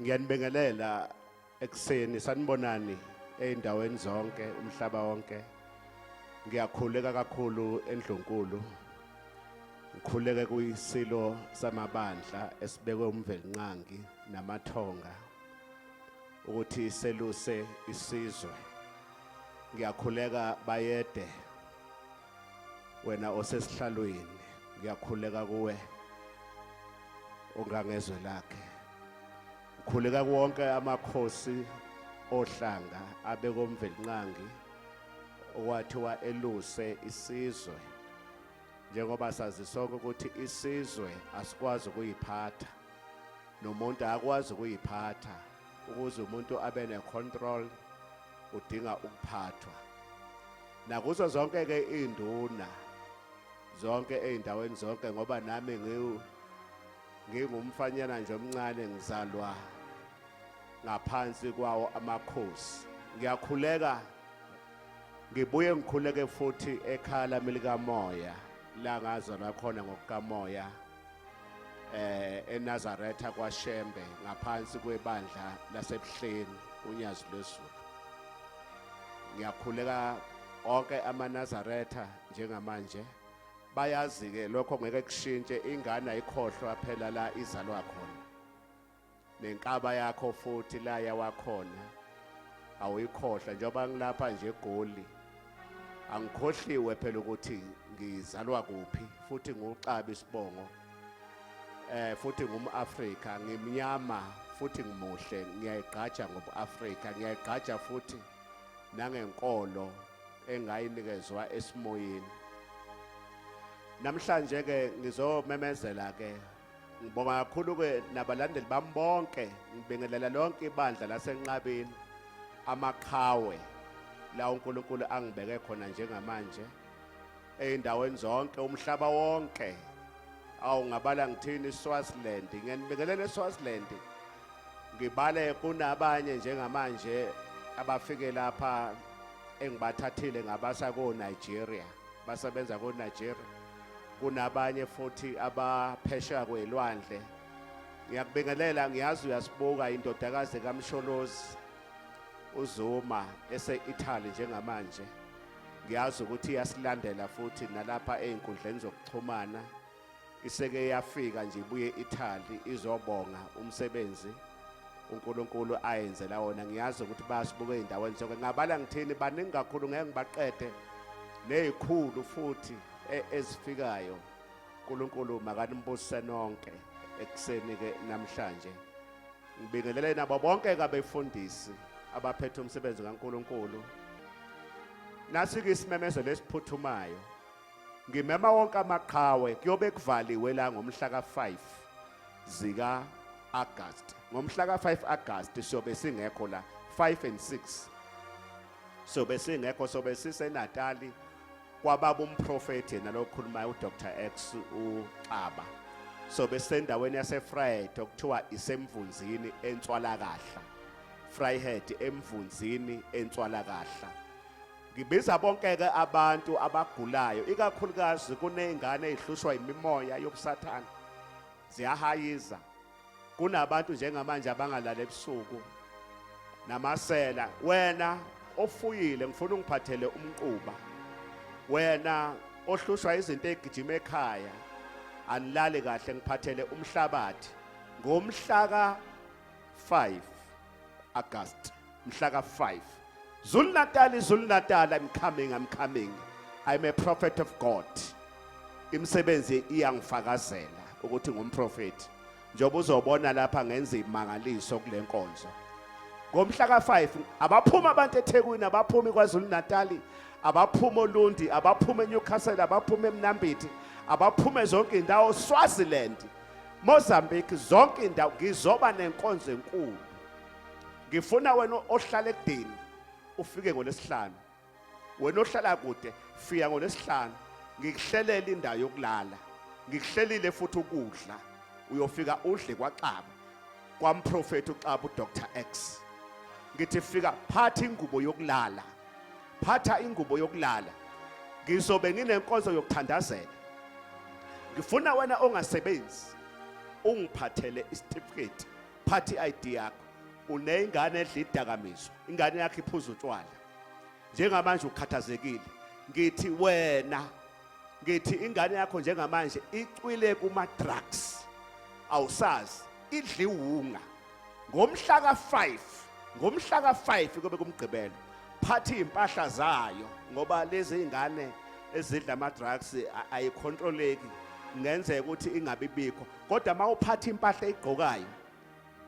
Ngiyanibingelela ekseni sanibonani eindaweni zonke umhlaba wonke. Ngiyakhuleka kakhulu endlunkulu. Ngikhuleke kuyisilo samabandla esibekwe umvelinqangi namathonga ukuthi seluse isizwe. Ngiyakhuleka bayede wena osesihlalweni. Ngiyakhuleka kuwe ongangezwe lakhe. Ngikhuleka wonke amakhosi ohlanga abekomvelinqangi okwathiwa eluse isizwe. Njengoba sazi sonke ukuthi isizwe asikwazi ukuyiphatha, nomuntu akwazi ukuyiphatha. Ukuze umuntu abe necontrol udinga ukuphathwa. Nakuzo zonke ke induna zonke eindaweni zonke, ngoba nami ngingumfanyana nje omncane ngizalwa ngaphansi kwawo amakhosi. Ngiyakhuleka ngibuye ngikhuleke futhi ekhaya lami likamoya la ngazalwa khona ngokukamoya eNazaretha kwaShembe ngaphansi kwebandla laseBuhleni unyazi lwezulu. Ngiyakhuleka onke amaNazaretha njengamanje bayazi ke lokho ngeke kushintshe ingane ayikhohlwa phela la izalwa khona. Nenkaba yakho futhi la yawakhona awuyikhohlwa njengoba ngilapha nje eGoli. Angikhohliwe phela ukuthi ngizalwa kuphi futhi nguqaba isibongo. Futhi ngumAfrika, ngimnyama futhi ngimuhle, ngiyayigqaja ngobuAfrika, ngiyayigqaja futhi nangenkolo engayinikezwa esimoyeni. Namhlanje ke ngizomemezela ke ngibonga kakhulu ke nabalandeli bami bonke, ngibingelela lonke ibandla lasenqabeni amaqhawe la uNkulunkulu angibeke khona njengamanje eindaweni zonke umhlaba wonke. Ngabala ngithini Swaziland, ngiyanibingelela eSwaziland. Ngibale kunabanye njengamanje abafike lapha engibathathile ngabasa ko Nigeria, basebenza ko Nigeria. Kunabanye futhi abaphesheya kwelwandle. Ngiyakubingelela, ngiyazi uyasibuka indodakazi kaMsholozi uZuma ese-Italy njengamanje. Ngiyazi ukuthi iyasilandela futhi nalapha einkundleni zokuxhumana. Iseke yafika nje ibuye eItaly izobonga umsebenzi uNkulunkulu ayenzela wona. Ngiyazi ukuthi bayasibuka eindaweni zonke. Ngabala ngithini baningi kakhulu ngeke ngibaqede nezikhulu futhi ezifikayo. uNkulunkulu makanimbusise nonke ekuseni ke namhlanje. Ngibingelele nabo bonke abefundisi abaphethe umsebenzi kaNkulunkulu. Nasi ke isimemezelo esiphuthumayo. Ngimema wonke amaqhawe kuyobe kuvaliwe la ngomhla ka5 zika August. Ngomhla ka5 August sobe singekho la 5 and 6. Sobe singekho, sobe siseNatali kwababa uMprofethi nalokhulumayo uDr Xaba. Sobe sendaweni yaseFriday okuthiwa isemvunzini eNtswalakahla. Vryheid emvunzini eNtswalakahla. Ngibiza bonke ke abantu abagulayo, ikakhulukazi kunezingane ezihlushwa imimoya yobusathana ziyahayiza. Kunabantu njengamanje abangalala ebusuku namasela. Wena ofuyile ngifuna ungiphathele umquba. Wena ohlushwa izinto egijima ekhaya anilale kahle ngiphathele umhlabathi. Ngomhla ka5 August, mhla ka5 Zulu Natal, I'm coming. I'm a prophet of God. Imsebenzi iyangifakazela ukuthi ngumprofeti. Njoba uzobona lapha ngenza imangaliso kule nkonzo. Ngomhla ka5 abaphuma abantu eThekwini, abaphuma kwaZulu Natal, abaphuma eLundi, abaphuma eNewcastle, abaphuma eMnambithi, abaphuma zonke indawo Swaziland, Mozambique, zonke indawo ngizoba nenkonzo enkulu. Ngifuna wena ohlala ekudeni ufike ngolesihlanu. Wena ohlala kude fika ngolesihlanu. Ngikuhlelela indawo yokulala. Ngikuhlelile futhi ukudla. Uyofika udle kwaXaba. KwaMprofethi uXaba uDr X. Ngithi fika phatha ingubo yokulala. Phatha ingubo yokulala. Ngizobe nginenkonzo yokuthandazela. Ngifuna wena ongasebenzi ungiphathele icertificate. Phathi ID yakho. Unengane edla idakamizwa, ingane yakhe iphuza utshwala. Njengamanje ukhathazekile. Ngithi wena, ngithi ingane yakho njengamanje icwile kuma drugs. Awusazi, idla iwunga. Ngomhla ka5 kube kumgqibelo. Phathi impahla zayo ngoba lezi ingane ezidla ama drugs ayicontroleki. Ngenzeka ukuthi ingabe bikho. Kodwa mawuphatha impahla egqokayo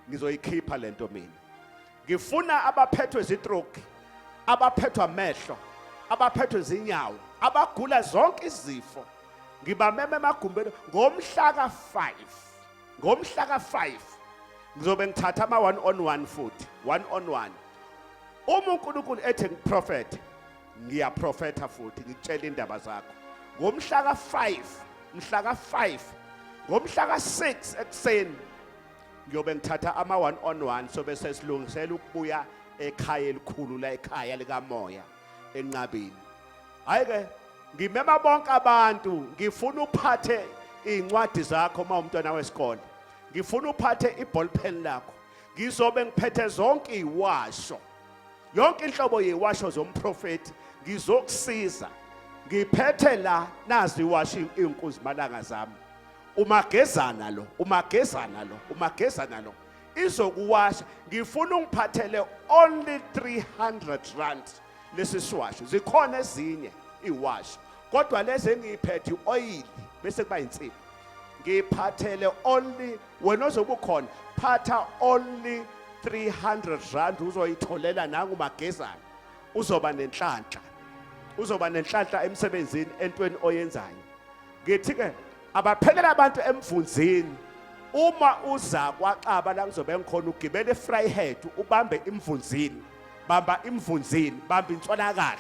ngizoyikhipha lento mina. Ngifuna abaphethwe izitroki, abaphethwe amehlo, abaphethwe izinyawo, abagula zonke izifo. Ngibameme emagumbeni ngomhla ka5. Ngizobe ngithatha ama 1-on-1 futhi, 1-on-1. Uma uNkulunkulu ethi ngiprofete, ngiyaprofetha futhi ngitshela indaba zakho. Ngomhla ka5, ngomhla ka6 ekseni ngiyobe ngithatha ama 1-on-1 sobe sesilungisela ukubuya ekhaya elikhulu la ekhaya likamoya enqabini. Hayi ke ngimema bonke abantu ngifuna uphathe incwadi zakho mawumntwana wesikole. Ngifuna uphathe iball pen lakho. Ngizobe ngiphethe zonke iwasho. Yonke inhlobo yeziwasho zomprofethi ngizokusiza. Ngiphethe la nazi iwashi inkunzi malanga zami. Umagezana lo. Izokuwasha. Ngifuna ungiphathele only 300 rand lesi siwasho. Zikhona ezinye iwashi. Kodwa lezi engiyiphethe oil bese kuba insipho. Ngiphathele only wena ozobukhona phatha only 300 rand uzoyitholela nangu magezana. Uzoba nenhlanhla emsebenzini entweni oyenzayo. Ngithi ke abaphelela abantu emvunzini uma uza kwaXaba la ngizobe ngikhona ugibele Vryheid ubambe imvunzini. Bamba imvunzini, bamba intswalakahla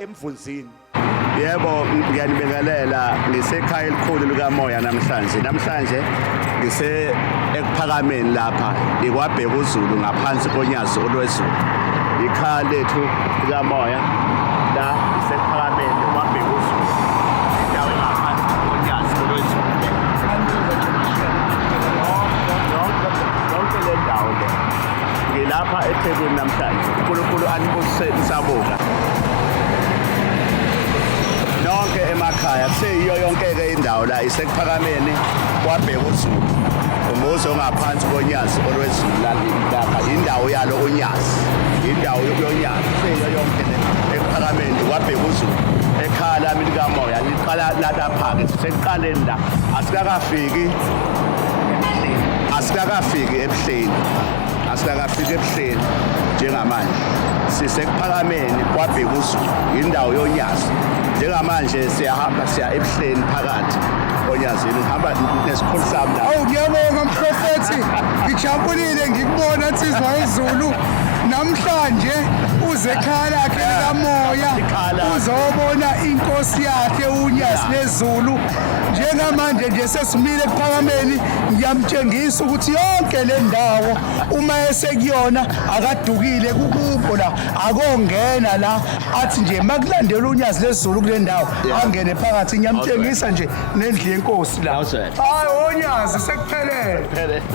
emvunzini. Yebo ngiyanibingelela ngisekhaya elikhulu likamoya namhlanje ngise ekuphakameni lapha ikwabheka uZulu ngaphansi konyazi olwezulu. Ikhaya lethu likamoya la isekuphakameni kwabheka uZulu. Indawo engaphansi konyazi olwezulu. Yonke le ndawo le ngilapha eThekwini namhlanje. uNkulunkulu anibusise isabuka. Nonke emakhaya kuseyiyo yonke ke indawo la isekuphakameni kwabheka uZulu. Umuzi ongaphansi konyazi olwezulu lapha indawo yalo unyazi. Indawo yonyazi kuseyiyo yonke le ekuphakameni kwabheka uZulu. Ekhaya lami likamoya liqala lapha ke sesiqaleni la asikakafiki ebuhleni njengamanje. Sisekuphakameni kwabheka uZulu indawo yonyazi. Njengamanje siyahamba siya ebuhleni phakathi onyazini ngihamba nesikhulu sami la. Ngiyabonga mprofethi. Ngijabulile ngikubona insizwa yezulu namhlanje uze ekhaya lakhe likamoya uzobona inkosi yakhe unyazi lezulu. Njengamanje nje sesimile ekuphakameni ngiyamtshengisa ukuthi yonke le ndawo uma esekuyona akadukile kukubo la akongena la athi nje makulandela unyazi lezulu kule ndawo angene phakathi. Ngiyamtshengisa nje nendlu yenkosi la. Hayi onyazi sekuphelele.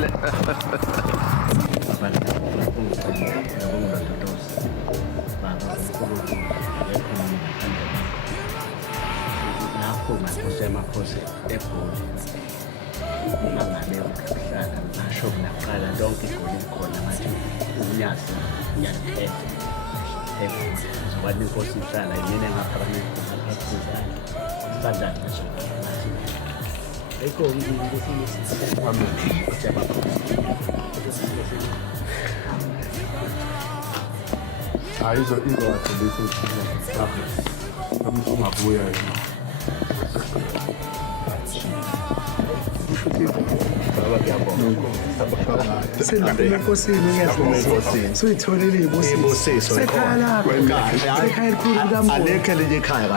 Amakhosi eGoli mangabe ukuhlala ngasho kunaqala lonke iGoli khona ngathi unyazi ngiyakhetha zoba inkosi ihlala yini engaphakameni ngaphathizana standard nje eko ngiyinkosi ungabuya suyitholile ibusiso sekhaya lakho ekhaya elikhulu likamoya alekho elinye ikhaya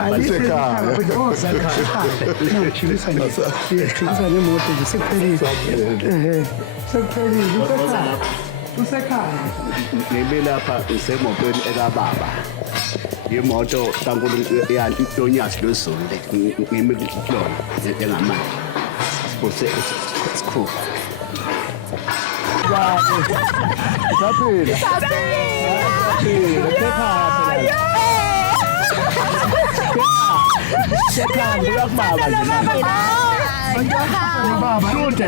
nemoto nje sekuphelile usekhaya ngibe lapha isemotweni ekababa. Imoto kaNkulunkulu yonyazi lwezulu ngimi kulona engamanje. Sikhulu. Saphila. Sekhaya baba nje. Baba. Shute.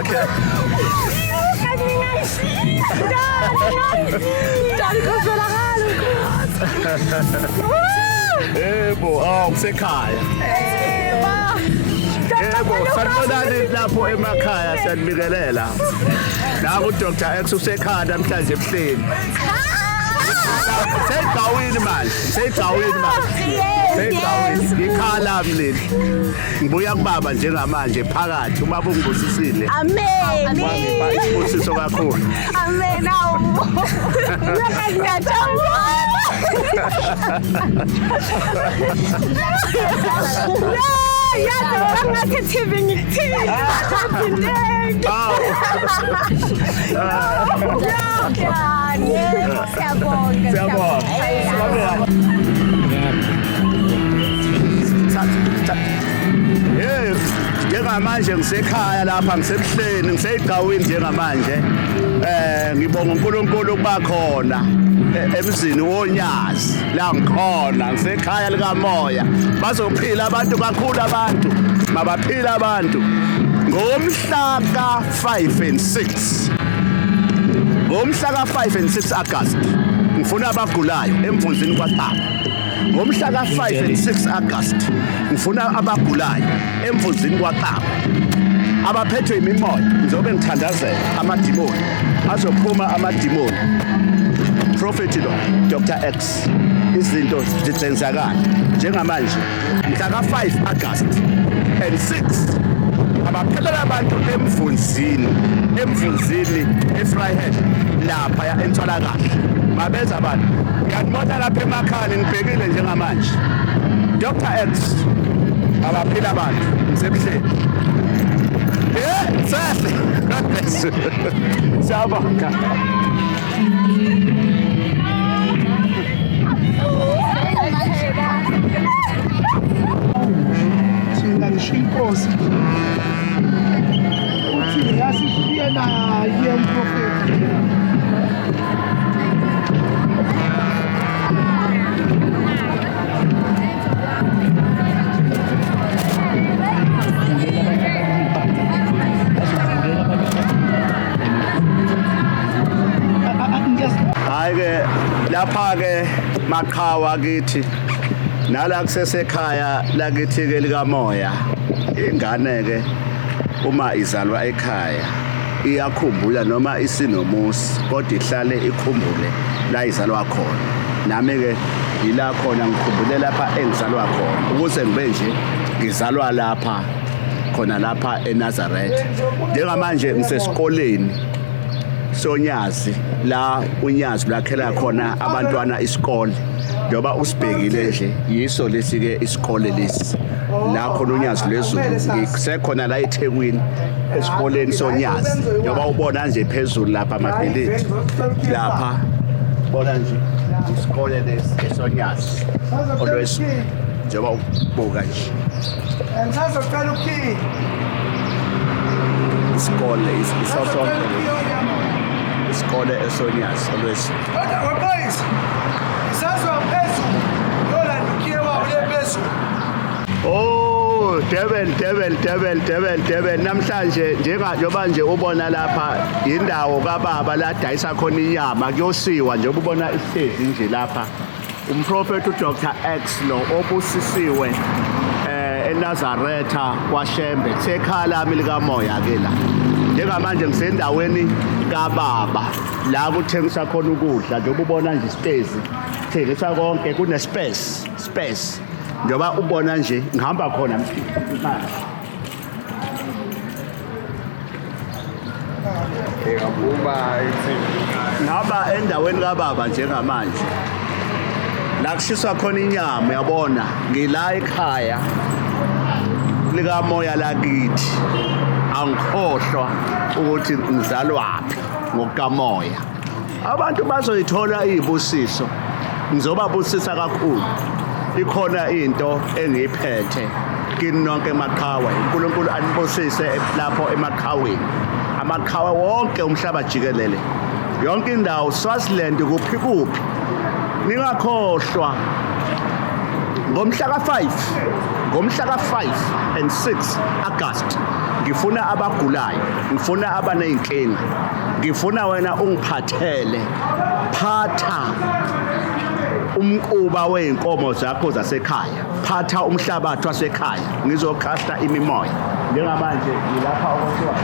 Okay. Kusekhaya. Yebo, sanibonani lapho emakhaya siyanibikelela. Naku Dr usekhaya namhlanje ebuhleni. Seyigawini manje. Ikhaya lami leli. Ngibuya kubaba njengamanje phakathi uma bungibusisile. Amen. Ubusiso kakhulu. Amen. Ngiyajabula. yazi ngathi TV ngikuthini Yes, njengamanje ngisekhaya lapha ngiseBuhleni ngiseyigcawini njengamanje ngibonga uNkulunkulu ukuba khona emzini wonyazi la ngikhona ngisekhaya likamoya bazophila abantu kakhulu abantu mabaphila abantu ngomhla ka5 and 6 ngomhla ka5 and 6 August ngifuna abagulayo emfundini kwaXaba ngomhla ka5 and 6 August ngifuna abagulayo emfundini kwaXaba abaphethwe imimoya njobe ngithandazela amadimoni azophuma amadimoni Prophet lo Dr X izinto zizenzakala njengamanje mhla ka5 August and 6 abaphelela abantu emfundini eFryhead lapha entshonalakahle mabeza abantu ngiyanibona lapha emakhaya ngibhekile njengamanje Dr X abaphila abantu ngiseBuhleni sahle siyabonga Inkosi uthi yasishiye naye umprofethi hayi-ke lapha-ke maqhawa kithi nala kusesekhaya lakithi-ke likamoya ingane-ke uma izalwa ekhaya iyakhumbula noma isinomusi kodwa ihlale ikhumbule la izalwa khona nami-ke yila khona ngikhumbule lapha engizalwa khona ukuze ngibe nje ngizalwa lapha khona lapha eNazaretha njengamanje ngisesikoleni sonyazi la unyazi lakhela khona abantwana isikole njoba usibhekile nje yiso lesi-ke isikole lesi la khona unyazi lwezulu ngisekhona la eThekwini esikoleni sonyazi njoba ubona nje phezulu lapha amabhilidi lapha bona nje isikole lesi esonyazi always njoba ubuka nje ngisazocela ukhi isikole isosonke isikole esonyazi always kodwa boys isazwa phezulu yola ndukiye wawo lephezulu Oh, Devil namhlanje njengoba nje ubona lapha indawo kaBaba la dayisa khona inyama kuyosiwa nje ubona istage nje lapha umprofeti uDr X lo obusisiwe eNazaretha kwaShembe kusekhala lami likamoya ke la njengamanje ngisendaweni kaBaba la kuthengiswa khona ukudla nje ubona nje ispace thengisa konke kune space njoba ubona nje ngihamba khona ngihamba endaweni kaBaba njengamanje la kushiswa khona inyama uyabona ngila ekhaya likamoya lakithi angikhohlwa ukuthi ngizalwaphi ngokukamoya abantu bazoyithola izibusiso ngizobabusisa kakhulu ikhona into engiyiphethe kini nonke emaqhawe uNkulunkulu anibusise lapho emaqhaweni amaqhawe wonke umhlaba jikelele yonke indawo Swaziland kuphi ningakhohlwa ngomhla ka5 and 6 August ngifuna abagulayo ngifuna abaneyinkinga ngifuna wena ungiphathele phatha umquba weinkomo zakho zasekhaya phatha umhlabathi wasekhaya ngizokhasta imimoya njengamanje ngilapha okwethiwa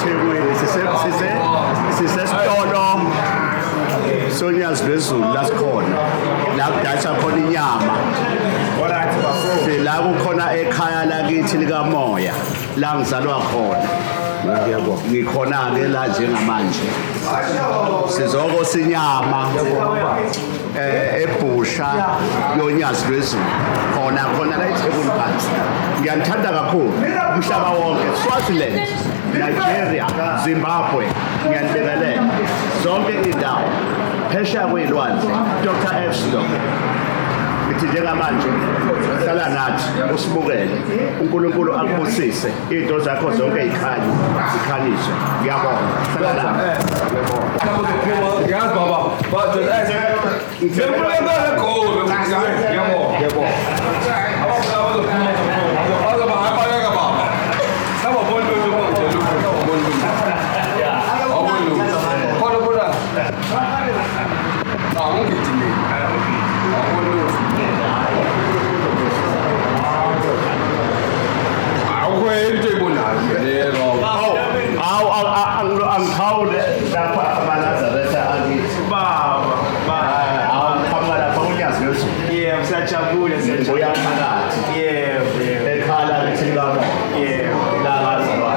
eThekwini sisesitolo sonyazi lwezulu la sikhona la kudayiswa khona inyama la kukhona ekhaya lakithi likamoya la ngizalwa khona ngikhona-ke la njengamanje sizokosa inyama ebhusha yonyazi lwezulu khona la eThekwini phansi ngiyanithanda kakhulu umhlaba wonke Swaziland Nigeria Zimbabwe ngiyanibingelela zonke iy'ndawo phesheya kwey'lwandle Dr Xaba ithi njengamanje hlala nathi usibukele uNkulunkulu akubusise iy'nto zakho zonke zikhanyiswe ngiyabonga hlala angikhawule lapha BamaNazaretha akithi awuqhamuka lapha unyazi lwezulu Yebo, siyajabula uya phakathi Yebo, ekhala lithi likamo la ngazalwa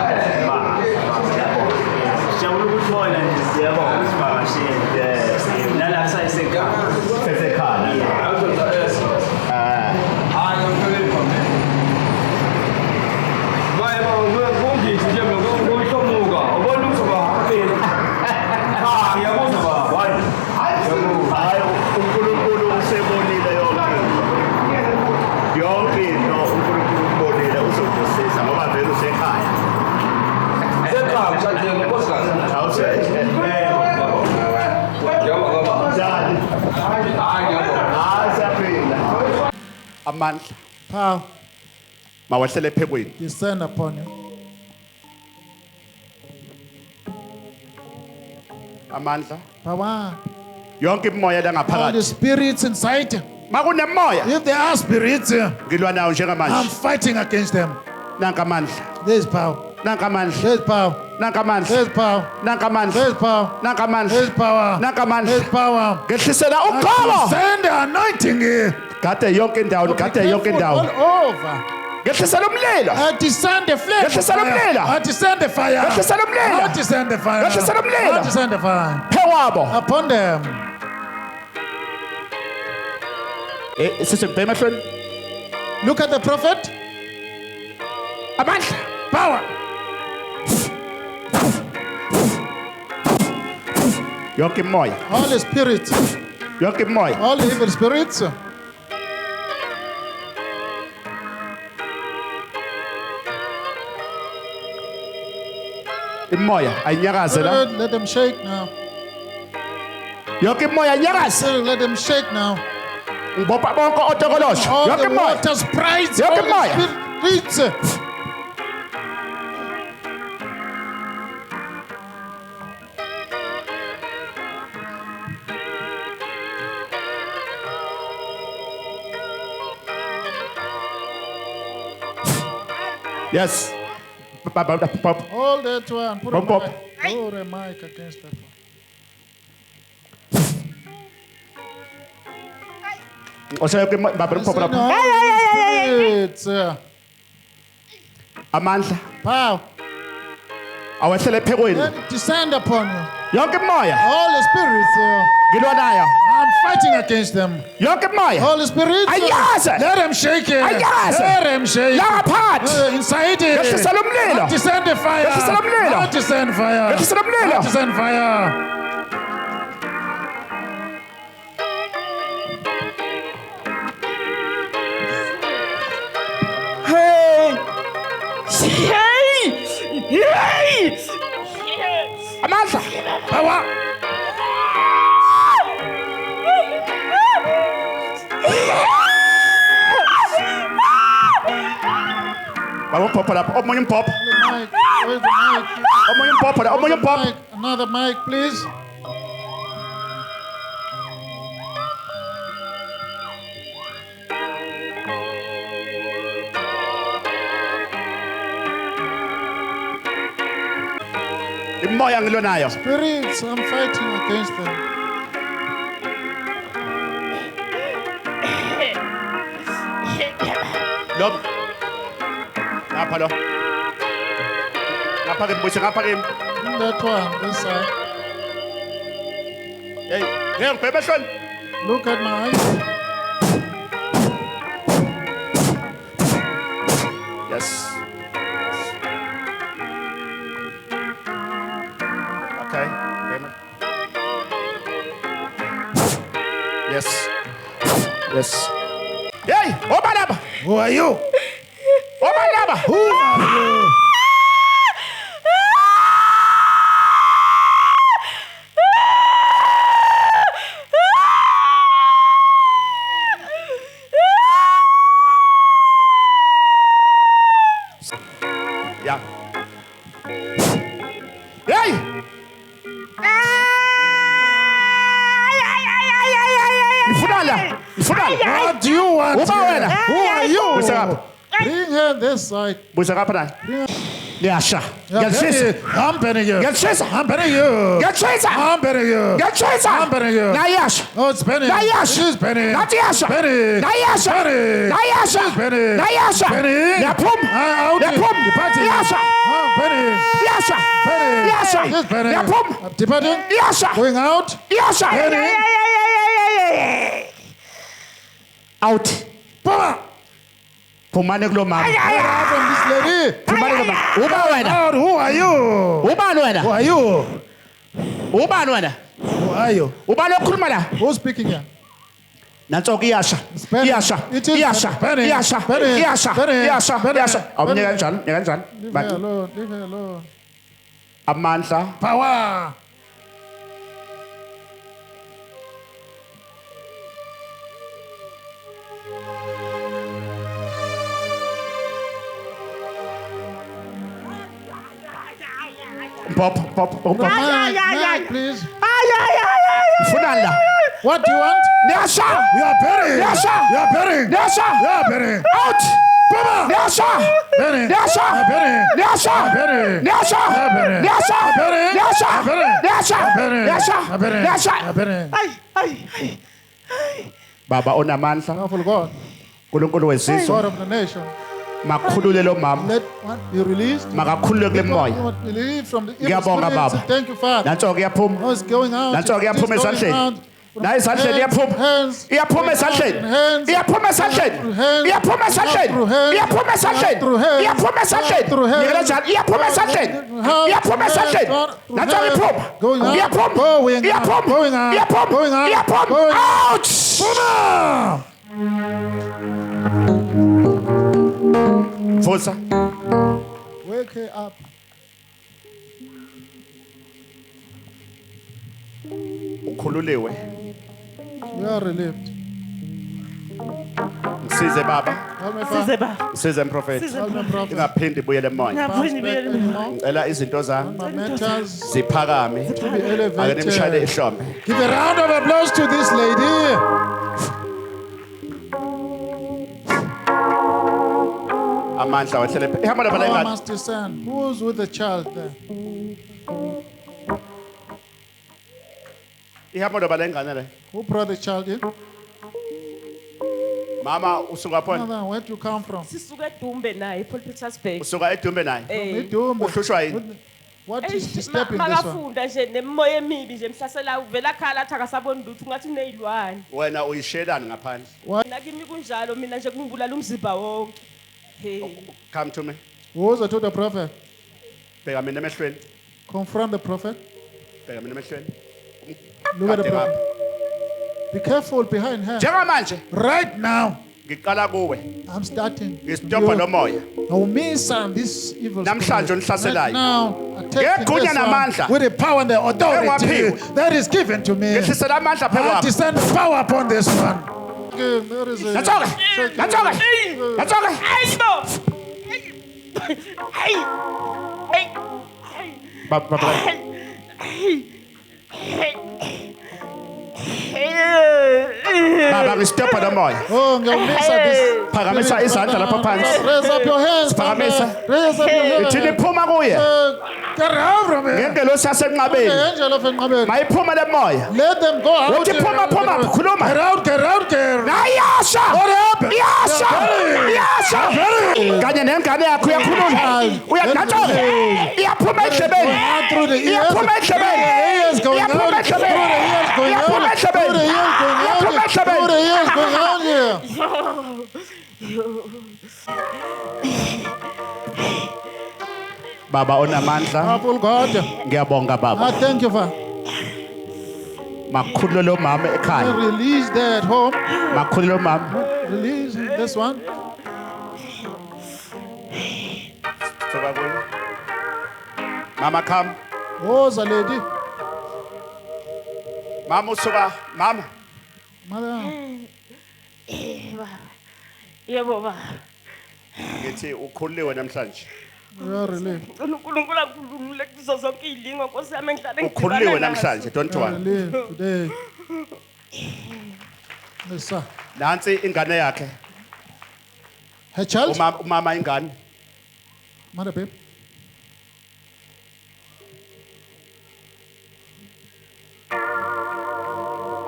sijabula ukubona nje siyabonga usivakashele. Nala kusayisekhaya. sesekhaya hayi uNkulunkulu usebonile yonke into uNkulunkulu ukubonile uzobusisa ngoba vele usekhaya amandla Power, mawehlele ephekweni descend upon you. amandla Power, yonke imimoya all the langaphakathi spirits inside. makunemoya If there are spirits, ngilwa nawo I'm njengamanje fighting against them. nanka amandla There is power. nanka amandla There is power. nanka amandla There is power. nanka amandla There is power. nanka amandla There is power. nanka There amandla is power. ngehlisela uqholo Send the anointing here. gade yonke indawo gade yonke indawo All over. ngehlisela umlilo I descend the flame. Yes, sir, umlilo. I descend the fire. Yes, sir, umlilo. I descend the fire. Yes, sir, umlilo. I descend the fire. phewabo Upon them. sisembe emahlweni Look at the prophet. amandla Power. yonke imoya All the spirits. yonke imoya All the evil spirits. imoya ayinyakaze la Let them shake now. yonke imoya ayinyakaze Let them shake now. ngibopha bonke otokolosho All yonke the imoya water sprites. Yonke All moya. the spirits. yes Hold that one. Put Pop, a pop. mic. Put a mic against that one. ngosha yonke Listen, imoya all the spirits. amandla Power. awehlele ephekweni Let it descend upon you. yonke imoya All the spirits. ngilwa nayo I'm fighting against them. yonke imoya All the spirits. Ayaze. Let them shake it. Ayaze. Let them shake. Lapha. Inside it. Ngehlisela umlilo. Descend the fire. Ngehlisela umlilo. Descend fire. Ngehlisela umlilo. Descend fire. amandla Power. babophopho lapho omunye umpopho Mic. Where's the mic? omunye umpopho la omunye umpopho Mic. Another mic, please. Imoya ngilonayo. Spirits, I'm fighting against them. Lo. Ngapha lo. Ngapha ke mbuyise ngapha ke. That one, this side. Hey, ngibhebe ehlweni. Look at my eyes. Yes. Okay. Yes. Yes. Hey, Obalaba. Who are you? Obalaba. Who are you? Yeah. Hey! Ifudala. What do you want? Uba wena. Who are you? Buyisa ngapha. Bring her this side. Buyisa ngapha na. Liyasha. Ngiyashisa. I'm betting you. Ngiyashisa. I'm betting you. Ngiyashisa. I'm betting you. Ngiyashisa. I'm betting you. Nayasha. Oh, it's Benny. Nayasha. She's Benny. Nathi yasha. Benny. Nayasha. Benny. Nayasha. She's Benny. Nayasha. Benny. Liyaphuma. Out. Liyaphuma. Departing. Liyasha. Oh, Benny. Liyasha. Benny. Liyasha. She's Benny. Liyaphuma. Departing. Liyasha. Going out. Liyasha. Benny. Out. Puma. Phumani kulo mama. Get out from this lady. Phumani kulo mama. Uba wena. Out. Who are you? Ubani wena? Who are you? Ubani wena? Who are you? Ubani okhuluma la? Who's speaking here? Nantsoko iyasha. Benny. Iyasha. It is Iyasha. Benny. Iyasha. Benny. Iyasha. Benny. Iyasha. Benny. Iyasha. Awumnye Benny. kanjani? Nye kanjani? Leave her alone. Leave her alone. Amandla. Power. Pop. Mike, please. Funani la. What do you want? Liyasha. You are Benny. Liyasha. You are Benny. Liyasha. You are Benny. Out. Puma. Liyasha. Benny. Liyasha. Benny. Liyasha. Benny. Liyasha. Benny. Liyasha. Benny. Liyasha. Benny. Liyasha. Benny. Liyasha. Benny. Liyasha. Benny. Baba onamandla. Powerful God. uNkulunkulu wezizwe God of the nation. makhulule lo mama. Let what be released. Makakhulule kule moya. What be released from the evil Ngiyabonga spirits. Baba. Thank you, Father. Nantsoko iyaphuma. Oh, it's going out. Nantsoko It's iyaphuma going esandleni. out. Nayi esandleni iyaphuma. Hands. Iyaphuma esandleni. Hands. Iyaphuma esandleni. Hands. Iyaphuma esandleni. Through hands. Iyaphuma esandleni. Through hands. Iyaphuma esandleni. Through hands. Ngiyela njani? Iyaphuma esandleni. Hands. Iyaphuma esandleni. Through Nantsoko hands. iphuma. Going out. Iyaphuma. Going out. Iyaphuma. Going out. Iyaphuma. Going out. Iyaphuma. Going out. Out. Vusa. Wake her up. Ukhululiwe. You are relieved. Msize baba. Help me, Father. Msize mprofethi. Help me, Prophet. Ingaphindi ibuyele emoya. Bounce back anymore. Ngicela izinto zami My mentors ziphakame. to be Ake nimshayele elevated. ihlombe. Give a round of applause to this lady. Amandla wahlele. Ihamba lapha la Power ingane. must descend. Who's with the child there? Ihamba lapha la ingane le. Who brought the child in? Mama usuka phona. Mother, where'd you come from? Sisuke Dumbe naye Paul Petersburg. Usuka edumbe naye. Idumbe. Uhlushwa yini? What is disturbing this one? Makafunda nje nemoya emibi nje mhlasela uvela khala athi akasaboni lutho ngathi unezilwane. Wena uyishelani ngaphandle? Mina kimi kunjalo mina nje kungibulala umzimba wonke. Hey. Come to me. Who's the the prophet? Bheka mina emehlweni. Confront the prophet. Bheka mina emehlweni. Look at the Kade prophet. ngapha. Be careful behind her. Njengamanje Right now, ngiqala kuwe. I'm starting. Ngistopha lo moya. I will miss this evil Namhlanje spirit. unihlaselayo. Right now, attacking Ngegunya this namandla. one with the power and the authority Engwaphiwe. that is given to me. Ngehlisela amandla phezu I kwakho. descend power upon this one. Okay, there is a- Natsoke. Natsoke. Natsoke. Hey stop. Hey. Hey. Baba. Hey. Hey. Baba ngistopha nomoya. Oh, ngiyawumisa this. Phakamisa izandla lapha phansi. Raise up your hands. Phakamisa. Raise up your hands. Ithini iphuma kuye. Get out from here. Ngengelosi yasenqabeni. The angel of enqabeni. Mayiphuma le moya. Let them go out. Uthi phuma khuluma. Get out, get out, get out. Ayasha. What happened? Yasha. Yasha. Kanye nengane yakho uyakhuluma. Uyanathoke. Iyaphuma endlebeni. Through the ears. Iyaphuma endlebeni. Ears going out. Iyaphuma endlebeni. Iyaphuma endlebeni. Iyaphuma endlebeni. The ears going out here. Baba onamandla. Powerful God. Ngiyabonga baba. I thank you for Makhulule lo mama ekhaya. release there at home. Makhulule lo mama. Release this one. Soka kuyo. Mama come. Woza lady. Mama usuka. Mama. Mother. Yebo baba. Ngithi ukhuliwe namhlanje. We are relieved. uNkulunkulu akhulumile kuzo zonke izilingo Nkosi yami engihlale Ukhuliwe namhlanje. Don't We are worry. relieved today. Yes, sir. Nansi ingane yakhe. Her child. Umama ingane. Mother, babe.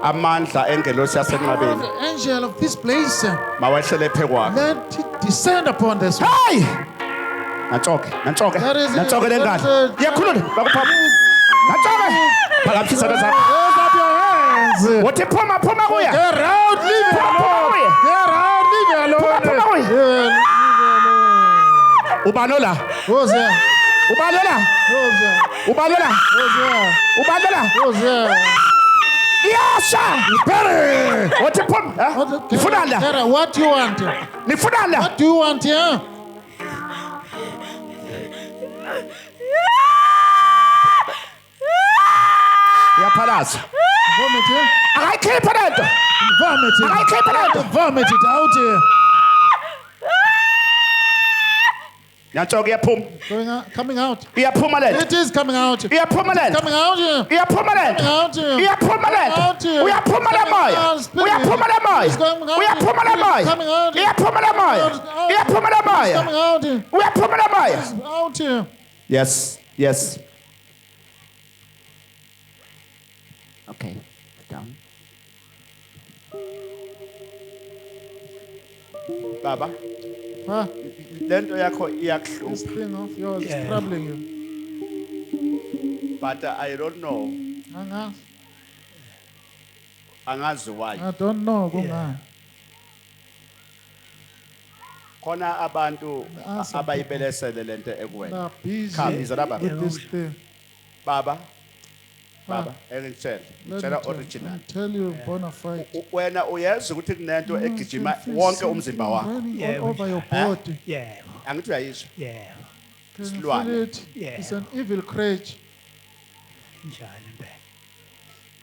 Amandla engelosi yasenqabeni. The angel of this place, Mawehlele phe kwakhe. let it descend upon this one. Hey! Nantshoke. That is it. Nantshoke le ngane. That is it. Iyakhulula. Bakuphapha. Nantshoke. Phakamisa izandla zakho. Raise up your hands. Uthi phuma kuya. Get out, leave it alone. Get out, leave it alone. Phuma kuya. Leave it alone. Ubanola. Who's there? Ubanola. Who's there? Ubanola. Who's there? Ubanola. Who's there? Yasha. Better. Uthi phuma. Nifuna la. Better. What do you want? Nifuna la. What do you want here? Yaphalaza. Vomit here. Akayikhipha lento. Vomit here. Akayikhipha lento. Vomit it out here. Nantshoke iyaphuma. Going out, coming out. Iyaphuma lento. It is coming out. Iyaphuma lento. Coming out here. Iyaphuma lento. Coming out here. Iyaphuma lento. Out here. Uyaphuma le moya. Uyaphuma le moya. Uyaphuma le moya. Coming out here. Iyaphuma le moya. Iyaphuma le moya. Coming out here. Uyaphuma le moya. Out here. Yes. Yes. Okay. Down. Baba, Ah, lento yakho this iyakuhlupha, thing of yours is troubling you. but I don't know. Angazi why. I don't know. Kungani? Khona abantu Awesome. abayibelesele lento ekuwena. They are busy Come, is that with this thing. Baba. Baba, engitshela. Let Tshela me original. tell you bona fide. Wena uyazi ukuthi kunento egijima wonke umzimba wakho. Running all over your body. Yeah, Angithi uyayizwa. yeah. Can you Silwane. feel it? Yeah. It's an evil crutch. Njani mbe?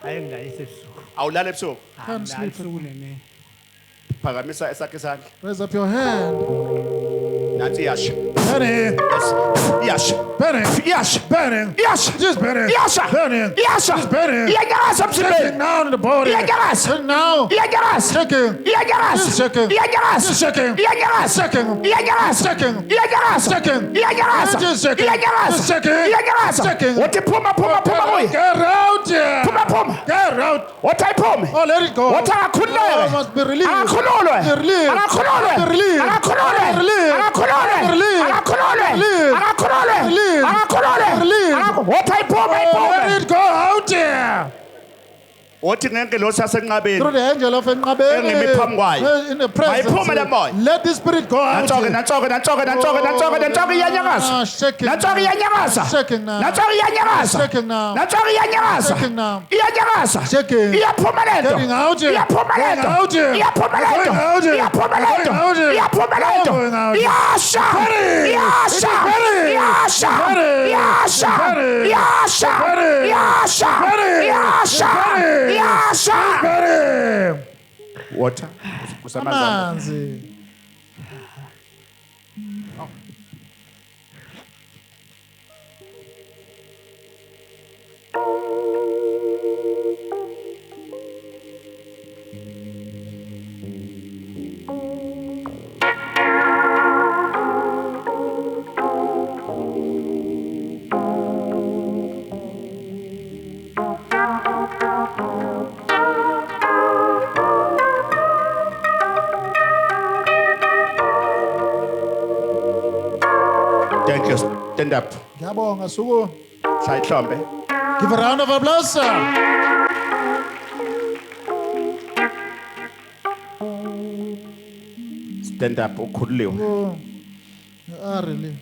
Hayi ngidayise ebusuku. Awulala ebusuku. Can't sleep. Ebusuku nene. Phakamisa esakhe isandla. Raise up your hand. Nathi iyasha. Benny. Iyasha. Benny. Iyasha. Benny. Iyasha. Just Benny. Iyasha. Benny. Iyasha. Just Benny. Iyanyakaza Shaking emzimbeni. now in the body. Iyanyakaza. Shaking now. Iyanyakaza. Shaking. Iyanyakaza. Just shaking. Iyanyakaza. Just shaking. Iyanyakaza. Shaking. Iyanyakaza. Shaking. Iyanyakaza. Shaking. Iyanyakaza. Just shaking. Iyanyakaza. Just shaking. Iyanyakaza. Shaking. Uthi phuma kuye. Get out here. Phuma. Get out. Uthi ayiphume. Oh, let it go. Uthi akakhululeke. Oh, must be released. Akakhululwe. Be released. Akakhululwe. Be released. Akakhululwe. Be released. Akakhululwe. Be released. Akakhululwe. Release. Akakhululwe. Release. Akakhululwe. Release. Uthi ayiphume. Oh, let it go out here. Uthi ngengelosi yasenqabeni. Through the angel of enqabeni. Engimi phambi kwayo. In the presence. Mayiphume le moya. Let the spirit go out Nantshoke, here. nantshoke iyanyakaza. Shaking. Nantshoke iyanyakaza. Shaking now. Nantshoke iyanyakaza. Shaking now. Nantshoke iyanyakaza. Shaking now. Iyanyakaza. Shaking. Iyaphuma lento. Getting out here. Iyaphuma Going lento. out here. Iyaphuma lento. Going out here. Iyaphuma lento. Going out here. Iyaphuma lento. Going out here. Iyasha. Ready. Iyasha. Ready. Iyasha. Ready. Iyasha. Ready. Iyasha. Ready. Iyasha. Ready. Iyasha. Ready. Iyasha. Ready. Water. Kusamanzana. Amanzi. Thank you. Stand up. Ngiyabonga suku. Shaya ihlombe. Give a round of applause, sir. Stand up ukhululiwe. Oh, you are really.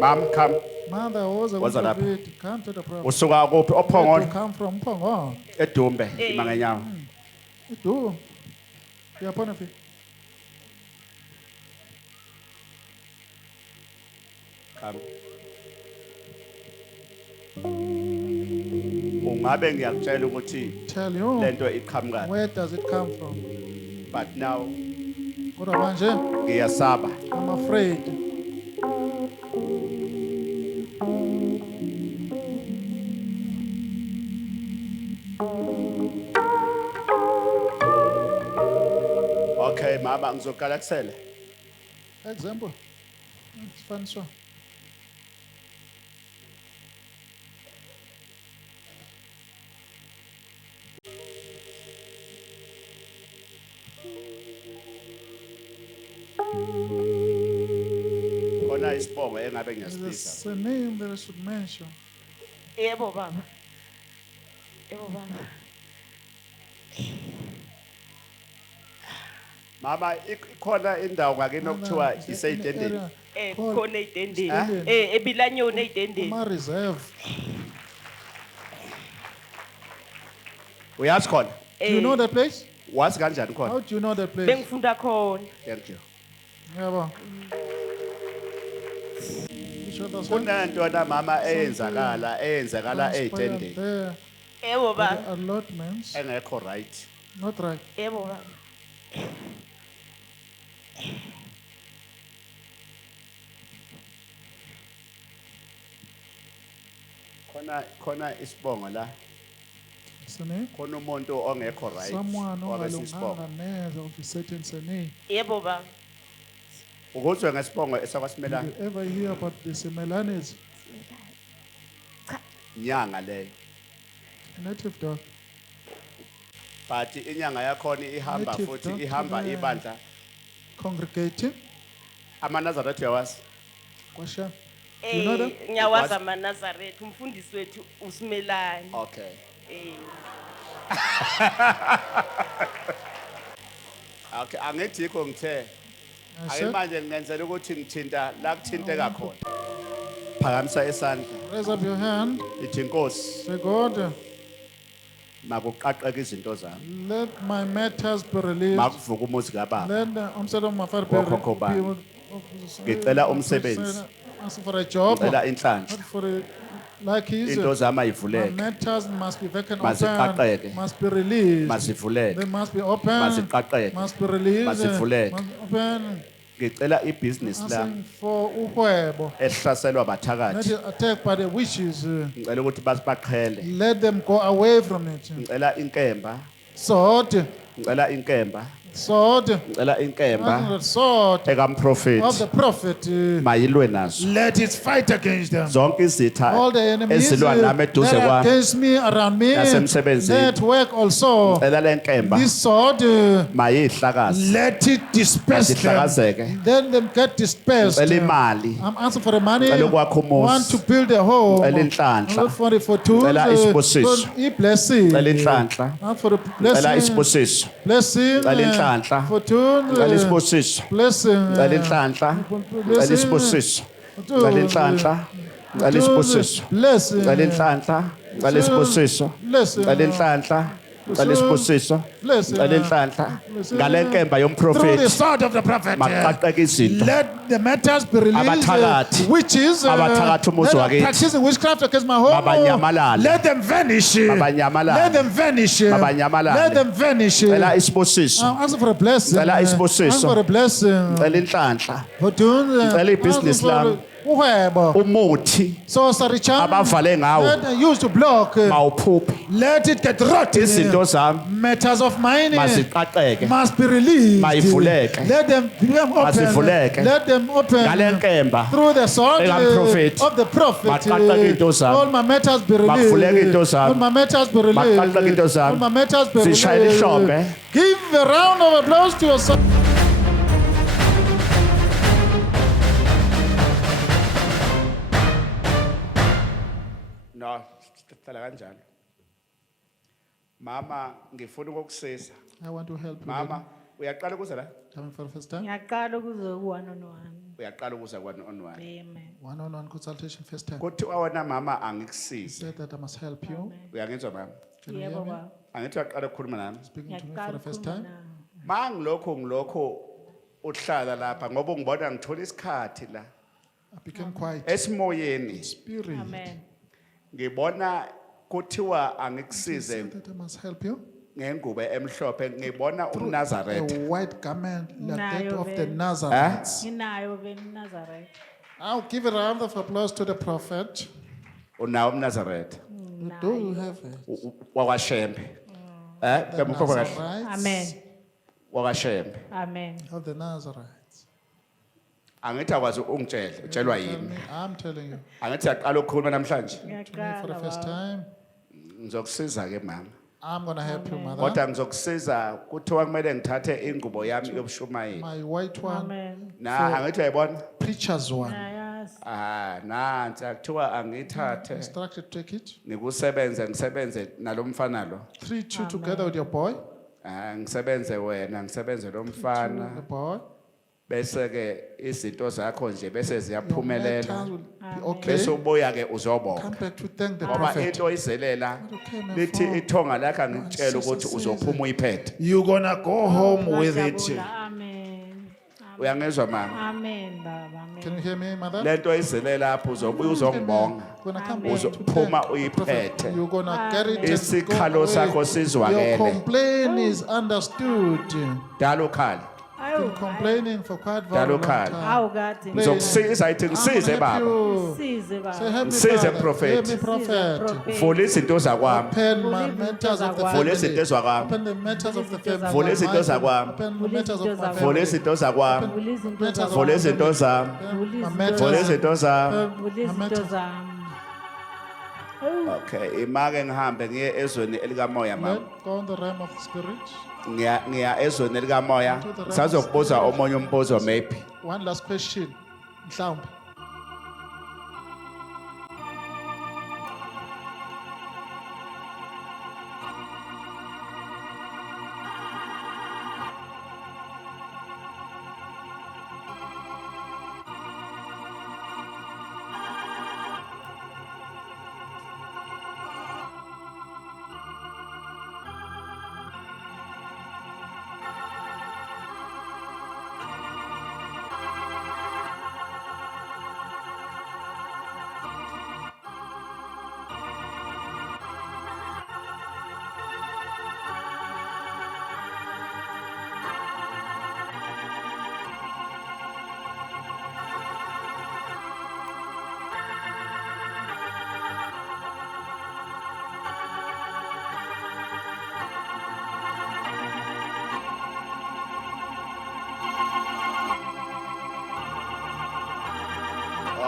Mom, come. Mother was a Waza lapha. prophet. Come to the prophet. Usuka kuphi? Where Ophongolo. do you come from Pongo. Edumbe ima ngenyawo. Do. Yeah, Ponafi. Come. Ungabe ngiyakutshela ukuthi Tell you. lento iqhamuka Where does it come from? but now Kodwa manje, ngiyasaba. I'm afraid. Okay mama ngizokala kusele. Example. It's fun, so. Khona isibongo engabe There's ngiyasifisa. a name that I should mention. Yebo baba. Yebo baba. Mama ikhona indawo ngakini okuthiwa Is there iseyitendeni. any area called Khona ey'tendeni. Huh? Ebilanyoni ey'tendeni. Uma Reserve? Uyazi khona? Do you know that place? Wazi kanjani khona? How do you know that place? Bengifunda khona. Thank you. Yabo. You sure that's right? Kunento na mama eyenzakala Transpired eyitendeni there. Yebo The baba. allotments. engekho right. Not right. Yebo baba. Khona isibongo la. Sene? Khona umuntu ongekho right. Someone Wabese isibongo. ongalunganga neze of a certain sene. Yebo baba. Ukuzwe ngesibongo Did esakwaSimelane you ever hear about the Semelanes? inyanga leyo. Native dog. But inyanga yakhona ihamba Native futhi doctor ihamba there. ibandla. Congregating. AmaNazaretha uyawazi? Kwasha. You know that? Ngiyawazi amaNazaretha umfundisi wethu uSimelane. Okay. Okay, angithi yikho ngithe. I Ake said, manje ngenzela ukuthi ngithinta la kuthinteka khona. Phakamisa isandla. raise up your hand. Ithi Nkosi, Say, God, makuqaqeke izinto zami. let my matters be released. Makuvuka umuzi kaBaba. Let the umsebenzi of my father Wokhokho bami. Ngicela umsebenzi. Ask for a job. Ngicela inhlanhla. Not for a, like his. Into zami My ayivuleke. matters must be vacant Maziqaqeke. open. Must be released. Mazivuleke. They must be open. Maziqaqeke. Must be released. Mazivuleke. Must open. Ngicela ibhizinisi lami Asking for uhwebo. ehlaselwa Let abathakathi. it attack by the witches. Ngicela ukuthi basibaqhele. Let them go away from it. Ngicela inkemba. Sword. Ngicela inkemba. Sword. Ngicela inkemba Sword of the ekaMprofethi prophet. mayilwe nazo. Let it fight against them. Zonke izitha All the enemies ezilwa nami that eduze are kwami. against me, around me, Nasemsebenzini. let work also. Ngicela le nkemba This sword, mayihlakaze. let it disperse them. Masihlakazeke. Let them get dispersed. Ngicela imali. I'm asking for the money. Ngicela ukwakha umuzi. Want to build a home. Ngicela inhlanhla. Not for the fortune. Ngicela isibusiso. Blessing. Ngicela inhlanhla. Not for the Ngicela blessing. isibusiso. Blessing. Ngicela inhlanhla. Fortune. Ngicela isibusiso. Blessing. Ngicela inhlanhla. Ngicela isibusiso. Ngicela inhlanhla. Ngicela isibusiso. Blessing. Ngicela inhlanhla. Ngicela isibusiso. Blessing. Ngicela inhlanhla. Ngicela isibusiso. Blessing. Ngicela inhlanhla. Ngale nkemba Through the yomprofethi sword of the prophet. maqaqeke izinto. Let the matters be released. Abathakathi. Witches Abathakathi umuzi that are wakithi. practicing witchcraft against my home. Mabanyamalale. Let them vanish. Mabanyamalale. Let them vanish. Mabanyamalale. Let them vanish. Ngicela isibusiso. I'm asking for a blessing. Ngicela isibusiso. Ask for a blessing. Ngicela inhlanhla. Ngicela ibhizinisi lami. Uhwebo. Umuthi So Sarichan, abavale ngawo let them use to block. mawuphuphe. Let it get rotten. Izinto zami Matters of mine maziqaqeke. must be released. Mayivuleke. Let them become open. Mazivuleke. Let them open. Ngale nkemba Through the sword lwaMprofethi. of the prophet. Maqaqeke into zami. All my matters be released. Makuvuleke into zami. All my matters be Maqaqeke into released. zami. All my matters be Zishayele released. ihlombe. Give a round of applause to yourself. hlala kanjalo. Mama, ngifuna ukukusiza. I want to help you. Mama, uyaqala ukuza la? Coming for the first time. ngiyaqala ukuze one-on-one. Uyaqala ukuza kwa online. Amen. One-on-one consultation first time. Kuthiwa wena mama angikusize. Said that I must help you. Uyangizwa mama? Can you hear Yebo me? baba. Angithi uyaqala ukukhuluma nami. Speaking to me for Ngiyaqala the first ukukhuluma time. nawe. Ngilokho uhlala lapha ngoba ngibona ngithola isikhathi la. I became quiet. Esimoyeni Spirit. Amen. ngibona kuthiwa angikusize Said that I must help you. ngengubo emhlophe ngibona A uNazaretha. white garment like that Nayo of the vele. Nazarenes. Nginayo beNazaretha. I'll give a round of applause to the prophet. Unawo uNazaretha You do have it. wakwashembe. The Kamukho kahle. Nazarites Amen. Wakwashembe. Amen. of the Nazarites. Angithi akwazi ungitshela utshelwa Tell yini. me, I'm telling you. Angithi yaqala ukukhuluma namhlanje. To me for the Ngiyaqala first baba. time. Ngizokusiza ke mama. I'm going to help you, mother. Kodwa ngizokusiza kuthiwa kumele ngithathe ingubo yami yobushumayeli. My white one, Amen. Na angithi uyayibona? preacher's one. Ayazi. Nansi akuthiwa angithathe Instructed to take it. ngisebenze nalomfana lo. 3-2 together with your boy. Ngisebenze wena, ngisebenze lo mfana. The boy. Bese ke izinto zakho nje bese Your ziyaphumelela. matters will be okay. Bese ubuya ke uzobonga. Come back to thank the Ngoba prophet. into izelela Okay, my lithi phone. ithonga lakhe angitshela ukuthi uzophuma uyiphethe. You're going to go home with it. Ngiyajabula. Amen. Uyangizwa mama? Amen baba. Amen. Can you hear me, mother? Lento izelela lapho uzobuya uzongibonga. You're going to come Amen. back to Uzophuma thank the prophet. uyiphethe. You're going to get it and Isikhalo go sakho away. sizwakele. Your complaint is understood. Dala ukhali. Been complaining for quite very long Dalokhala. time. Awu kade. Ngizokusiza ithi I'm ngisize gonna help baba. you. Size Say, baba. help me, Msize, Father. prophet. Help me, prophet. Vula izinto zakwami. Open my matters of the Vula izinto family. zakwami. Open the matters of the family. Vula izinto zakwami. Open the matters of my Vula family. izinto zakwami. Vula izinto Matters of zami. Vula my izinto zami. family. My Vula matters. izinto zami. Vula My izinto matters. zami. Okay, imake ngihambe ngiye ezweni elikamoya mama. Let go on the realm of the spirit. Ngiya ezweni elikamoya. Sazokubuza omunye umbuzo maybe. One last question. Mhlawumbe.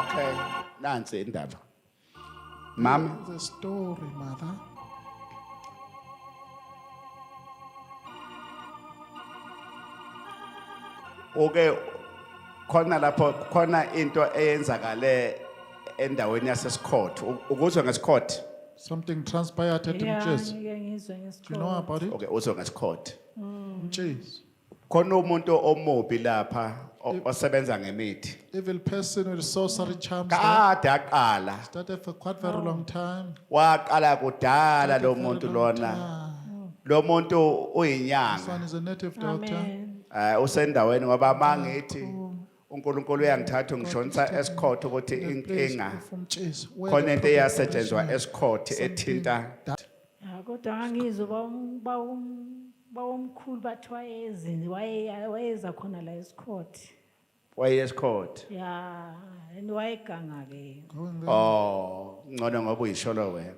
Okay, nansi indaba. Mama, The story, mother. okay khona lapho khona into eyenzakale endaweni yaseScourt. Ukuzwe ngeScourt? Something transpired at Yeah, Mches. ngike ngizwe Do you know ngesikole. about it? Okay, uzwe ngeScourt. Mches. Khona umuntu omubi lapha osebenza ngemithi. Evil person with sorcery charms. there. Kade aqala. Started for quite very long time. Waqala kudala lo Very muntu long lona. time. Lo muntu This one uyinyanga. is a native doctor. Amen. Usendaweni ngoba mangithi uNkulunkulu uyangithatha ungishonisa eScourt ukuthi The place inkinga from Mches. where khona the into prophet eyasetshenzwa was eScourt something ethinta that- Ya kodwa ngangizwe bawomkhulu bathiwa yezini wayeza khona la eScourt. wayeScourt. Ya, and wayeganga ke. going there, Oh, ngcono ngoba uyisholo wena.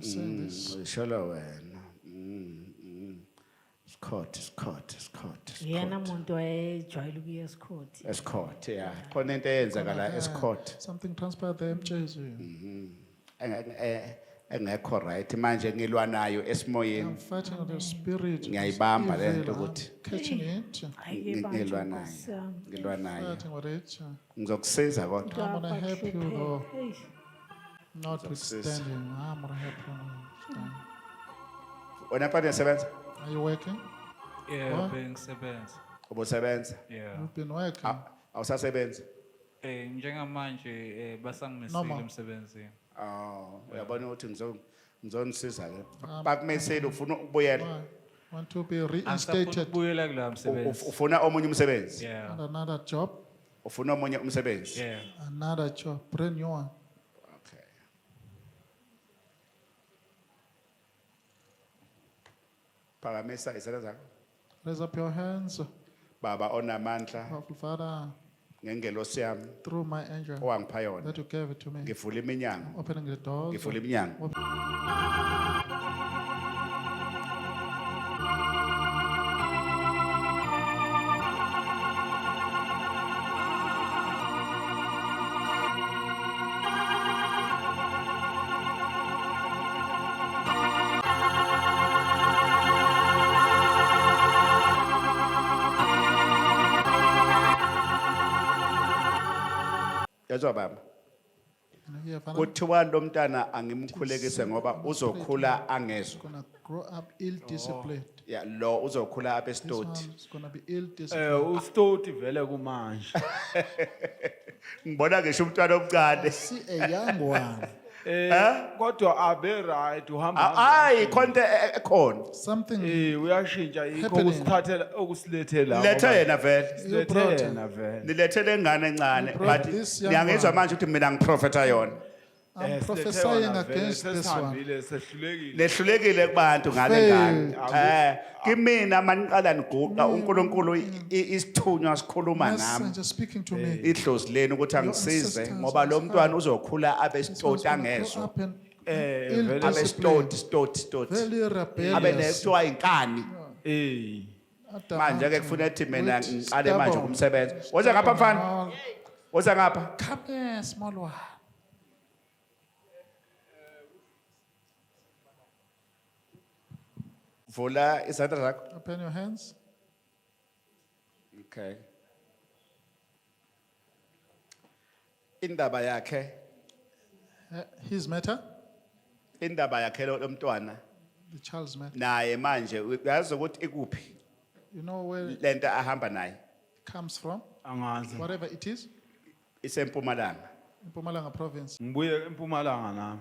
saying this. Uyisholo wena. Escourt. Yena umuntu wayejwayele ukuya eScourt. Escourt, yeah. Khona into eyenzakala Yeah, eScourt. something transpired there, Mches. Engekho right manje ngilwa nayo esimoyeni. I'm fighting with the spirit. Ngiyayibamba le Evil, nto I'm ukuthi catching it. Ayike manje ngilwa Nkosi nayo. yami. Ngilwa nayo. Fighting with it. Ngizokusiza kodwa. I'm gonna help you though. Hey, Notwithstanding, I'm happy. Wena mfana uyasebenza? Are you working? Yeah, What? bengisebenza. Ubusebenza? Yeah. You've been working. Awusasebenzi? Njengamanje basangimisile Normal. emsebenzini. Uyabona ukuthi ngizonisiza ke. Bakumesele ufuna ukubuyela. Why? Want to be Angisafuna reinstated ukubuyela kula msebenzi. Ufuna omunye umsebenzi? Yeah. and another job? Ufuna omunye umsebenzi? Yeah. Another job, brand new one. Okay. Phakamisa izandla zakho. Raise up your hands, Baba onamandla powerful Father, ngengelosi yami through my angel owangipha yona. that you gave it to me. Ngivula iminyango, Opening the doors. ngivula iminyango. Yazwa baba. Here, Father, Kuthiwa lo mntana angimkhulekise ngoba uzokhula angezwe. gonna grow up ill-disciplined. Ya lo uzokhula abe This stoti. one is gonna be ill-disciplined. Ustoti vele kumanje. Ngibona ngisho umntwana omncane. See a young one. Kodwa abe right uhamba. Hayi konke ekhona. Something Uyashintsha yikho Happening. ukusithathela okusilethela. Lethe yena vele. you brought. Silethela vele. Nilethele ingane encane brought but this young ngiyangizwa one. manje ukuthi mina ngiprofeta yona. I'm prophesying against this one. Sehlulekile. Lehlulekile kubantu ngale ngane. Kimina maniqala niguqa uNkulunkulu isithunywa sikhuluma nami. Messenger speaking to me. Idlozi leni ukuthi angisize ngoba lo mntwana uzokhula abe This one's stoti gonna grow angezwe. up and vele Abe ill-disciplined. stoti. Very Abe rebellious. nekuthiwa inkani. Manje ke kufuna ethi mina Wait, ngiqale manje stubborn. kumsebenza. Woza ngapha mfana. Woza ngapha. Come here, small one. Vula izandla zakho. Open your hands. Okay. Indaba yakhe, His matter, indaba yakhe lo mntwana the child's matter. naye manje uyazi ukuthi ikuphi You know where it lento ahamba naye comes from? Angazi. Whatever it is, isempumalanga. in Mpumalanga province. Ngibuye eMpumalanga nami.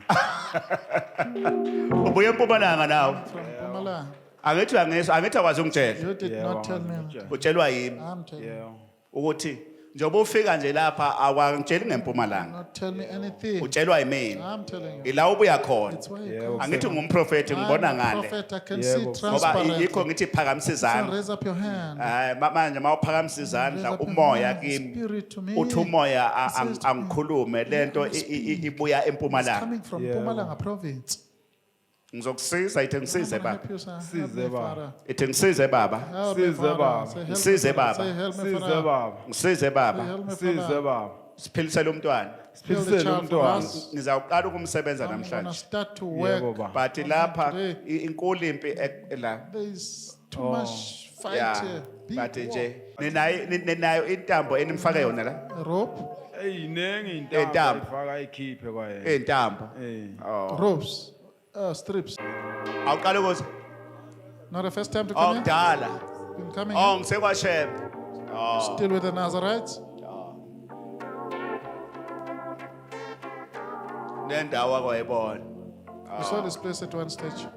Ubuye empumalanga nawe. From Mpumalanga. Angithi akwazi ungitshela. You did Yeah, not well, tell me. yeah. Utshelwa yimi I'm telling you. Yeah. ukuthi njoba ufika nje lapha akwangitsheli ngempumalanga. Not tell me anything. Utshelwa yimina. I'm telling you. Ila ubuya khona. It's where you Yeah, come Angithi from. ngumprofeti ngibona I'm a ngale. prophet. I can Yeah, see well, Ngoba transparently. yikho ngithi phakamisa So izandla. raise up your hand. Hayi manje mawuphakamisa Raise izandla up your umoya hand. kimi Spirit to me. uthi umoya Says to me, angikhulume lento ibuya It's empumalanga. coming from Yeah. Mpumalanga province. Ngizokusiza ithi I'm ngisize gonna baba. help you, sir. Help Size, me, baba. Father. Ithi ngisize baba. Help me, Size, Father. baba. Say, help me, Size, Father. baba. Say, help me, Size Father. baba. Ngisize baba. Say, help me, Size Father. baba. Siphilisele umntwana. Fill the Siphilisele child for umntwana. us. Ngizawuqala ukumsebenza I'm gonna namhlanje. start to Yebo work. baba. But lapha Today. inkulu impi la. There is too much fight Yeah. here. Big But war. nje ninayo intambo enimfake yona la. A rope, Eyinengi Intambo. intambo ifaka ikhiphe kwayena. Intambo. Eh. ropes, strips. Awuqala ukuthi Not the first time to come here. awudala. Been coming Oh here. ngisekwasheba. Still with the Nazarites. Nendawo akwayibona. We saw this place at one stage.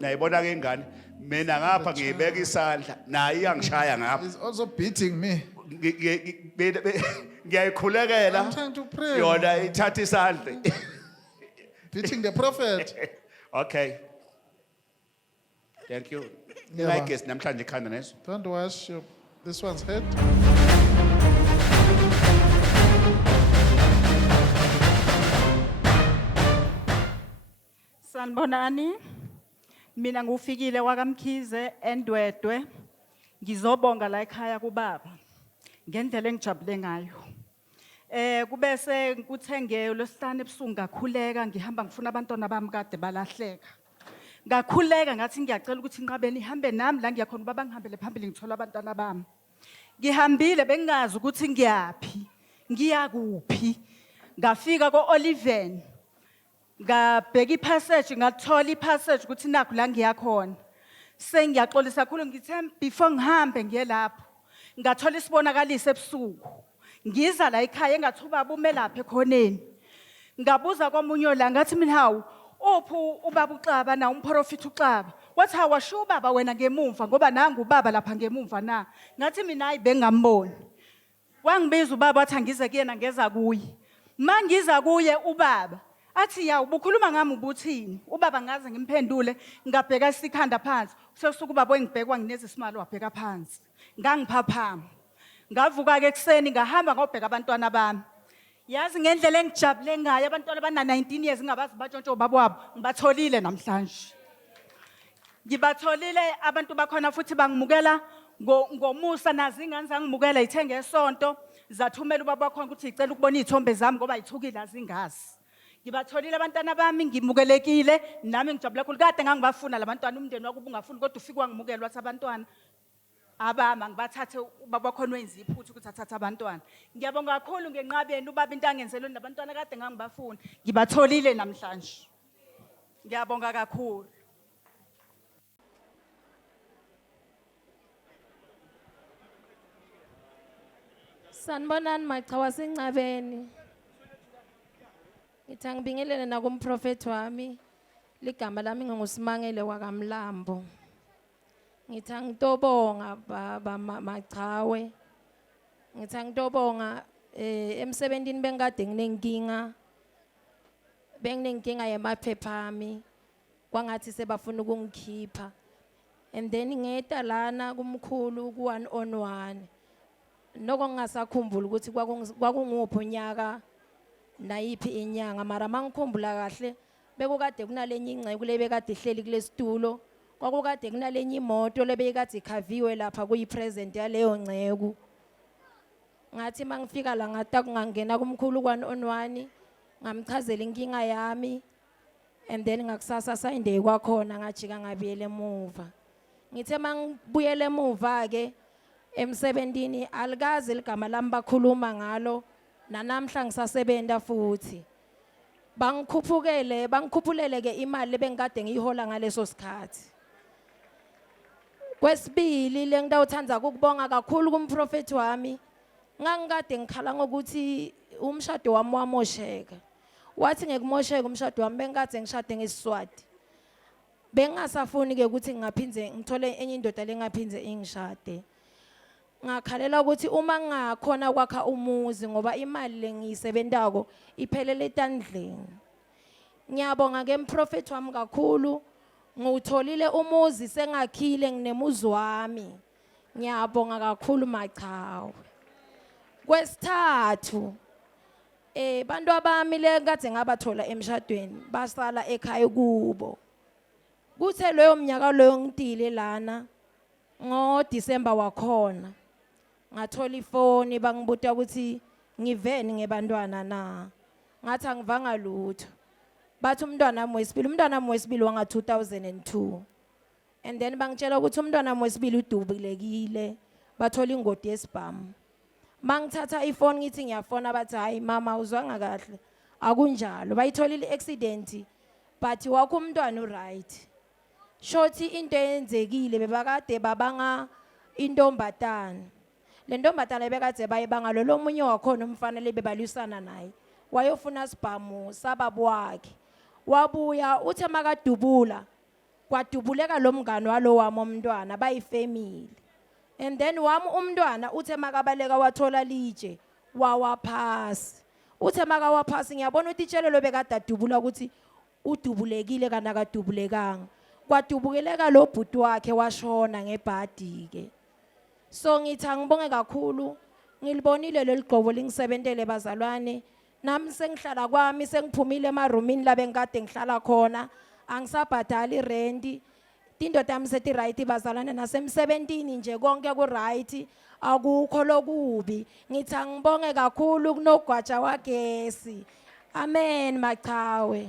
nayibona ke ingane mina ngapha ngiyibeka isandla naye iyangishaya ngapha He's also beating me. ngiyayikhulekela I'm trying to pray. yona ithatha isandla Beating the prophet. okay Thank you. Yeah, I guess namhlanje ikhanda neso. Don't wash this one's head. Sanibonani. Mina ngufikile wakamkhize eNdwedwe. Ngizobonga la ekhaya kubaba. Ngendlela engijabule ngayo. Kubese kuthenge losihlanu ebusuku ngakhuleka ngihamba ngifuna abantwana bami kade balahleka. Ngakhuleka ngathi ngiyacela ukuthi inqabeni ihambe nami la ngiyakhona baba ngihambele phambili ngithola abantwana bami. Ngihambile bengazi ukuthi ngiyaphi, ngiyakuphi. Ngafika ko-Oliven. Ngabheka ipassage ngathola ipassage ukuthi nakho la ngiyakhona. Sengiyaxolisa kakhulu ngithe before ngihambe ngiye lapho. Ngathola isibonakaliso ebusuku. Ngiza la ekhaya engathuba bume lapha ekhoneni. Ngabuza komunye la ngathi mina hawu uphu ubaba uXaba na uMprofethi uXaba. Wathi hawasho ubaba wena ngemuva ngoba nangu ubaba lapha ngemuva na. Ngathi mina hayi bengamboni. Wangibiza ubaba wathi angize kuyena ngeza kuye. Mangiza kuye ubaba athi yawu bukhuluma ngami ubuthini. Ubaba ngaze ngimphendule ngabheka isikhanda phansi. Sesuku ubaba engibhekwa ngineze isimali wabheka phansi. Ngangiphaphama. Ngavuka ke ekseni ngahamba ngobheka abantwana bami. Yazi ngendlela engijabule ngayo abantwana bana 19 years ngabazi batshontsho baba wabo ngibatholile namhlanje. Ngibatholile abantu bakhona futhi bangimukela ngomusa nazi ingane zangimukela ithenge esonto zathumela ubaba wakho ukuthi icela ukubona izithombe zami ngoba ayithukile azingazi. Ngibatholile abantwana bami ngimukelekile nami ngijabule kakhulu kade ngangibafuna labantwana umndeni wakuba ungafuni kodwa ufike wangimukela wathi abantwana abama ngibathathe ubaba wakho wenza iphuthu ukuthi athathe abantwana. Ngiyabonga kakhulu ngenqabeni ubaba into angenzelwe nabantwana kade ngangibafuna. Ngibatholile namhlanje. Ngiyabonga kakhulu. Sanibonani machawa sencabeni. Ngithi ngibingelele nakuMprofethi wami. Ligama lami nguSimangele wakaMlambo. Ngithi ngitobonga baba machawe. Ngithi ngitobonga emsebentini bengikade nginenkinga. Benginenkinga yemaphepha ami. Kwangathi sebafuna ukungikhipha. And then ngeta lana kumkhulu ku1 on 1. Noko ngingasakhumbula ukuthi kwakunguphi unyaka nayiphi inyanga mara mangikhumbula kahle bekukade kunalenye ingceke lebekade ihleli kulesitulo kwakukade kunalenye imoto lebekade ikhaviwe lapha kuyipresent yaleyo ngceku ngathi mangifika la ngata kungangena kumkhulu ku1 on 1 ngamchazela inkinga yami and then ngakusasa sayinde kwakhona ngajika ngabiyele emuva ngithe mangibuyele emuva ke emsebentini alikazi ligama lami bakhuluma ngalo nanamhla ngisasebenta futhi bangikhuphulele ke imali lebengikade ngiyihola ngaleso sikhathi. Kwesibili lengidawuthanda ukubonga kakhulu kuMprofethi wami ngangikade ngikhala ngokuthi umshado wami wamosheka. Wathi ngekumosheka umshado wami bengikade ngishade ngeSiswati. Bengasafuni ke ukuthi ngingaphinze ngithole enye indoda lengaphinze ingishade. Ngakhalela ukuthi uma ngakhona kwakha umuzi ngoba imali lengiyisebentako iphelele etandleni. Ngiyabonga ke uMprofethi wami kakhulu ngutholile umuzi sengakhile nginemuzi wami. Ngiyabonga kakhulu machawe. Kwesithathu bantu abami lekade ngabathola emshadweni basala ekhaya kubo. Kuthe loyo mnyaka loyo ngitile lana ngoDisemba wakhona. Ngathola ifoni bangibuta ukuthi ngiveni ngebantwana na. Ngathi angivanga lutho. Bathi umntwana wami wesibili wanga 2002. And then bangitshela ukuthi umntwana wami wesibili udubulekile. Bathola ingodi yesibhamu. Mangithatha ifoni ngithi ngiyafona bathi hayi mama uzwanga kahle. Akunjalo. Bayitholile accident but wakho umntwana uright. Shothi into eyenzekile bebakade babanga intombatana. Le ntombatana bekade bayibanga lo munye wakhona umfana lebebalusana naye. Wayofuna sibhamu sababu wakhe. Wabuya uthe makadubula. Kwadubuleka lo mngane walo wami umntwana bayifamily. And then wami umntwana uthe makabaleka wathola litshe wawaphasi. Uthe makawaphasi ngiyabona utitshelelo bekade adubula ukuthi udubulekile kana kadubulekanga. Kwadubukeleka lo bhuti wakhe washona ngebhadi ke. So ngithi angibonge kakhulu ngilibonile leligqobo lingisebentele bazalwane. Nami sengihlala kwami sengiphumile emarumini la bengikade ngihlala khona angisabhadali rent. Tindoda yami sethi right bazalwane nasemsebentini nje konke ku right akukho lokubi. Ngithi angibonge kakhulu kunogwaja wagesi. Amen machawe.